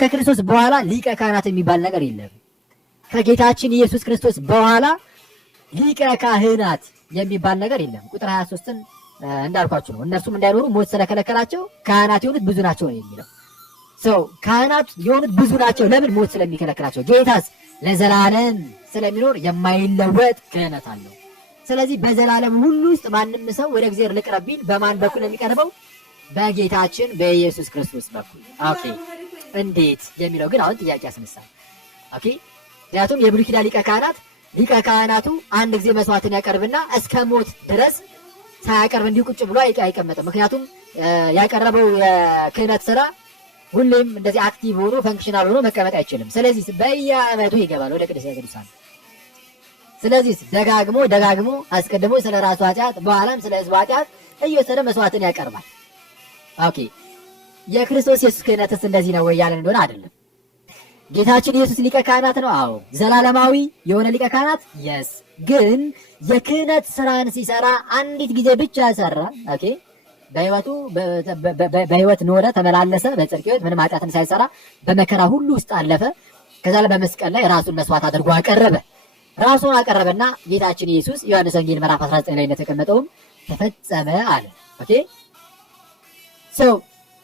ከክርስቶስ በኋላ ሊቀ ካህናት የሚባል ነገር የለም። ከጌታችን ኢየሱስ ክርስቶስ በኋላ ሊቀ ካህናት የሚባል ነገር የለም። ቁጥር 23ን እንዳልኳችሁ ነው። እነርሱም እንዳይኖሩ ሞት ስለከለከላቸው ካህናት የሆኑት ብዙ ናቸው ነው የሚለው። ካህናት የሆኑት ብዙ ናቸው። ለምን? ሞት ስለሚከለክላቸው። ጌታስ ለዘላለም ስለሚኖር የማይለወጥ ክህነት አለው። ስለዚህ በዘላለም ሁሉ ውስጥ ማንም ሰው ወደ እግዚአብሔር ልቅረብ ቢል በማን በኩል የሚቀርበው? በጌታችን በኢየሱስ ክርስቶስ በኩል። ኦኬ፣ እንዴት የሚለው ግን አሁን ጥያቄ ያስነሳል። ኦኬ፣ ምክንያቱም የብሉይ ኪዳን ሊቀ ካህናቱ አንድ ጊዜ መስዋዕትን ያቀርብና እስከ ሞት ድረስ ሳያቀርብ እንዲሁ ቁጭ ብሎ አይቀመጥም። ምክንያቱም ያቀረበው የክህነት ስራ ሁሌም እንደዚህ አክቲቭ ሆኖ ፈንክሽናል ሆኖ መቀመጥ አይችልም። ስለዚህ በየዓመቱ ይገባል ወደ ቅድስተ ቅዱሳን። ስለዚህ ደጋግሞ አስቀድሞ ስለ ራሱ ኃጢአት በኋላም ስለ ሕዝቡ ኃጢአት እየወሰደ መስዋዕትን ያቀርባል። ኦኬ፣ የክርስቶስ ኢየሱስ ክህነትስ እንደዚህ ነው ወይ ያለን እንደሆነ አይደለም። ጌታችን ኢየሱስ ሊቀ ካህናት ነው። አዎ። ዘላለማዊ የሆነ ሊቀ ካህናት የስ ግን የክህነት ስራን ሲሰራ አንዲት ጊዜ ብቻ ሰራ። ኦኬ፣ በህይወት ኖረ፣ ተመላለሰ በጽድቅ ህይወት ምንም ኃጢአትን ሳይሰራ በመከራ ሁሉ ውስጥ አለፈ። ከዛ ላይ በመስቀል ላይ ራሱን መስዋዕት አድርጎ ራሱን አቀረበና ጌታችን ኢየሱስ ዮሐንስ ወንጌል ምዕራፍ 19 ላይ እንደተቀመጠውም ተፈጸመ አለ። ኦኬ፣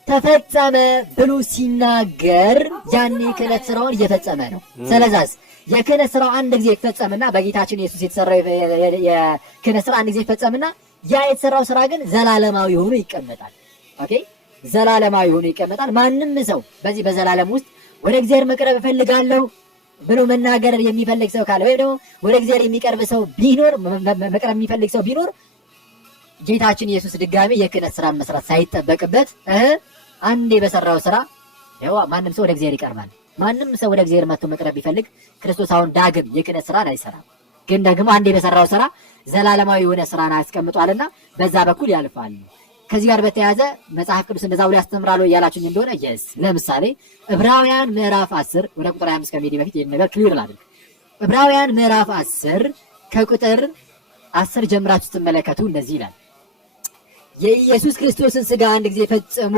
ተፈጸመ ብሎ ሲናገር ያኔ ክህነት ስራውን እየፈጸመ ነው። ስለዛስ የክህነት ስራው አንድ ጊዜ ይፈጸምና በጌታችን ኢየሱስ የተሰራው የክህነት ስራ አንድ ጊዜ ይፈጸምና ያ የተሰራው ስራ ግን ዘላለማዊ ሆኖ ይቀመጣል። ኦኬ፣ ዘላለማዊ ሆኖ ይቀመጣል። ማንም ሰው በዚህ በዘላለም ውስጥ ወደ እግዚአብሔር መቅረብ እፈልጋለሁ ብሎ መናገር የሚፈልግ ሰው ካለ ወይም ደግሞ ወደ እግዚአብሔር የሚቀርብ ሰው ቢኖር መቅረብ የሚፈልግ ሰው ቢኖር ጌታችን ኢየሱስ ድጋሜ የክህነት ስራን መስራት ሳይጠበቅበት አንዴ በሰራው ስራ ያው ማንም ሰው ወደ እግዚአብሔር ይቀርባል። ማንም ሰው ወደ እግዚአብሔር መጥቶ መቅረብ ቢፈልግ ክርስቶስ አሁን ዳግም የክህነት ስራን አይሰራም። ግን ደግሞ አንዴ በሰራው ስራ ዘላለማዊ የሆነ ስራን አስቀምጧልና በዛ በኩል ያልፋል። ከዚህ ጋር በተያያዘ መጽሐፍ ቅዱስ እንደዛ ብሎ ያስተምራል ያላችሁኝ እንደሆነ የስ ለምሳሌ ዕብራውያን ምዕራፍ 10 ወደ ቁጥር 25 ከመሄዴ በፊት ይሄን ነገር ክሊር ላድርግ። ዕብራውያን ምዕራፍ 10 ከቁጥር 10 ጀምራችሁ ስትመለከቱ እንደዚህ ይላል። የኢየሱስ ክርስቶስን ስጋ አንድ ጊዜ ፈጽሞ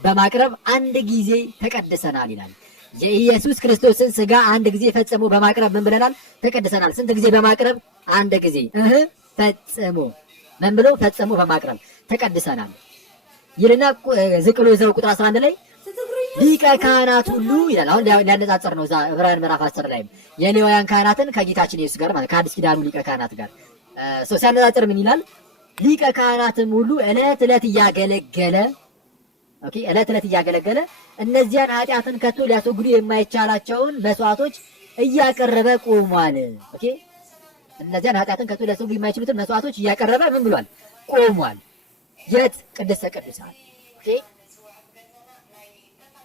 በማቅረብ አንድ ጊዜ ተቀድሰናል ይላል። የኢየሱስ ክርስቶስን ስጋ አንድ ጊዜ ፈጽሞ በማቅረብ ምን ብለናል? ተቀድሰናል። ስንት ጊዜ በማቅረብ? አንድ ጊዜ። ፈጽሞ ምን ብሎ? ፈጽሞ በማቅረብ ተቀድሰናል ይልና ዝቅ ብሎ እዛው ቁጥር 11 ላይ ሊቀ ካህናት ሁሉ ይላል። አሁን ሊያነጻጽር ነው። እዛ ዕብራውያን ምዕራፍ 10 ላይ የሌዋውያን ካህናትን ከጌታችን ኢየሱስ ጋር ማለት ከአዲስ ኪዳኑ ሊቀ ካህናት ጋር ሲያነጻጽር ምን ይላል? ሊቀ ካህናትም ሁሉ ዕለት ዕለት እያገለገለ እነዚያን ኃጢአትን ከቶ ሊያስወግዱ የማይቻላቸውን መስዋዕቶች እያቀረበ ቆሟል። ኦኬ፣ እነዚያን ኃጢአትን ከቶ ሊያስወግዱ የማይችሉትን መስዋዕቶች እያቀረበ ምን ብሏል? ቆሟል። የት? ቅድስተ ቅዱሳን። ኦኬ፣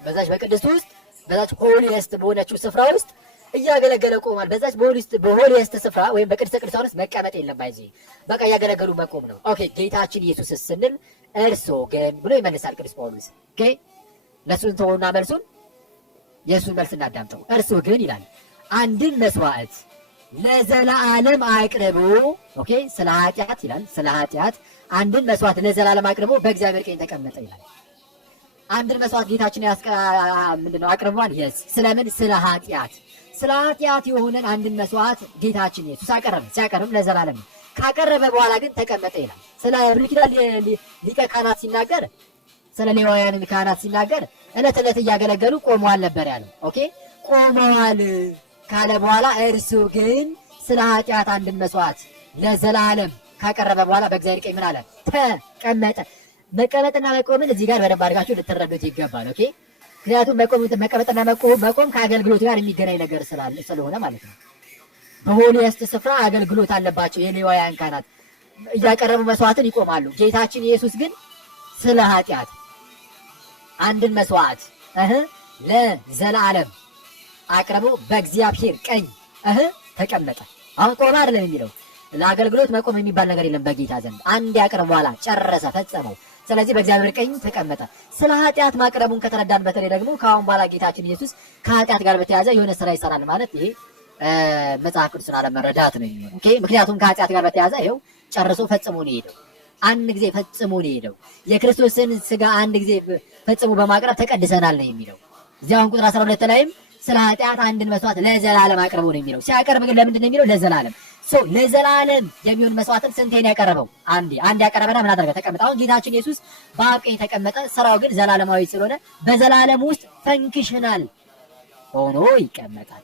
በዛች በቅድስት ውስጥ በዛች ሆሊየስት በሆነችው ስፍራ ውስጥ እያገለገለ ቆሟል። በዛች በሆሊየስት ስፍራ ወይም በቅድስተ ቅዱሳን ውስጥ መቀመጥ የለም። ባይዚ በቃ እያገለገሉ መቆም ነው። ኦኬ፣ ጌታችን ኢየሱስ ስንል እርሶ ግን ብሎ ይመልሳል ቅዱስ ጳውሎስ። ኦኬ፣ ለሱን ተወውና መልሱን የሱን መልስ እናዳምጠው። እርሶ ግን ይላል አንድን መስዋዕት ለዘላለም አቅርቦ። ኦኬ፣ ስለ ኃጢአት ይላል። ስለ ኃጢአት አንድን መስዋዕት ለዘላለም አቅርቦ በእግዚአብሔር ቀኝ ተቀመጠ ይላል። አንድን መስዋዕት ጌታችን ምንድነው አቅርቧል? የስ ስለምን? ስለ ኃጢአት የሆነን አንድን መስዋዕት ጌታችን ኢየሱስ አቀረበ። ሲያቀርብ ለዘላለም ካቀረበ በኋላ ግን ተቀመጠ ይላል። ስለ ብሉይ ኪዳን ሊቀ ካህናት ሲናገር፣ ስለ ሌዋውያን ካህናት ሲናገር ዕለት ዕለት እያገለገሉ ቆመዋል ነበር ያለው። ኦኬ፣ ቆመዋል ካለ በኋላ እርሱ ግን ስለ ኃጢአት አንድን መስዋዕት ለዘላለም ካቀረበ በኋላ በእግዚአብሔር ቀኝ ምን አለ? ተቀመጠ። መቀመጥና መቆምን እዚህ ጋር በደንብ አድርጋችሁ ልትረዱት ይገባል። ኦኬ፣ ምክንያቱም መቀመጥና መቆም ከአገልግሎት ጋር የሚገናኝ ነገር ስለሆነ ማለት ነው። በሆሊየስት ስፍራ አገልግሎት አለባቸው የሌዋውያን ካህናት፣ እያቀረቡ መስዋዕትን ይቆማሉ። ጌታችን ኢየሱስ ግን ስለ ኃጢአት አንድን መስዋዕት ለዘላለም አቅርቦ በእግዚአብሔር ቀኝ ተቀመጠ። አሁን ቆመ አይደለም የሚለው፣ ለአገልግሎት መቆም የሚባል ነገር የለም በጌታ ዘንድ። አንድ ያቀርብ በኋላ ጨረሰ፣ ፈጸመው። ስለዚህ በእግዚአብሔር ቀኝ ተቀመጠ። ስለ ኃጢአት ማቅረቡን ከተረዳን በተለይ ደግሞ ከአሁን በኋላ ጌታችን ኢየሱስ ከኃጢአት ጋር በተያያዘ የሆነ ስራ ይሰራል ማለት ይሄ መጽሐፍ ቅዱስን አለመረዳት ነው የሚሆነው። ኦኬ፣ ምክንያቱም ከኃጢአት ጋር በተያያዘ ይኸው ጨርሶ ፈጽሞ ነው የሄደው። አንድ ጊዜ ፈጽሞ ነው የሄደው። የክርስቶስን ስጋ አንድ ጊዜ ፈጽሞ በማቅረብ ተቀድሰናል ነው የሚለው። እዚያው ቁጥር 12 ላይም ስለ ኃጢአት አንድን መስዋዕት ለዘላለም አቅርቦ ነው የሚለው። ሲያቀርብ ግን ለምንድን ነው የሚለው? ለዘላለም። ለዘላለም የሚሆን መስዋዕትን ስንቴን ያቀረበው? አንድ ያቀረበና ምን አደረገ? ተቀመጠ። አሁን ጌታችን ኢየሱስ በአብ ቀኝ ተቀመጠ። ስራው ግን ዘላለማዊ ስለሆነ በዘላለም ውስጥ ፈንክሽናል ሆኖ ይቀመጣል።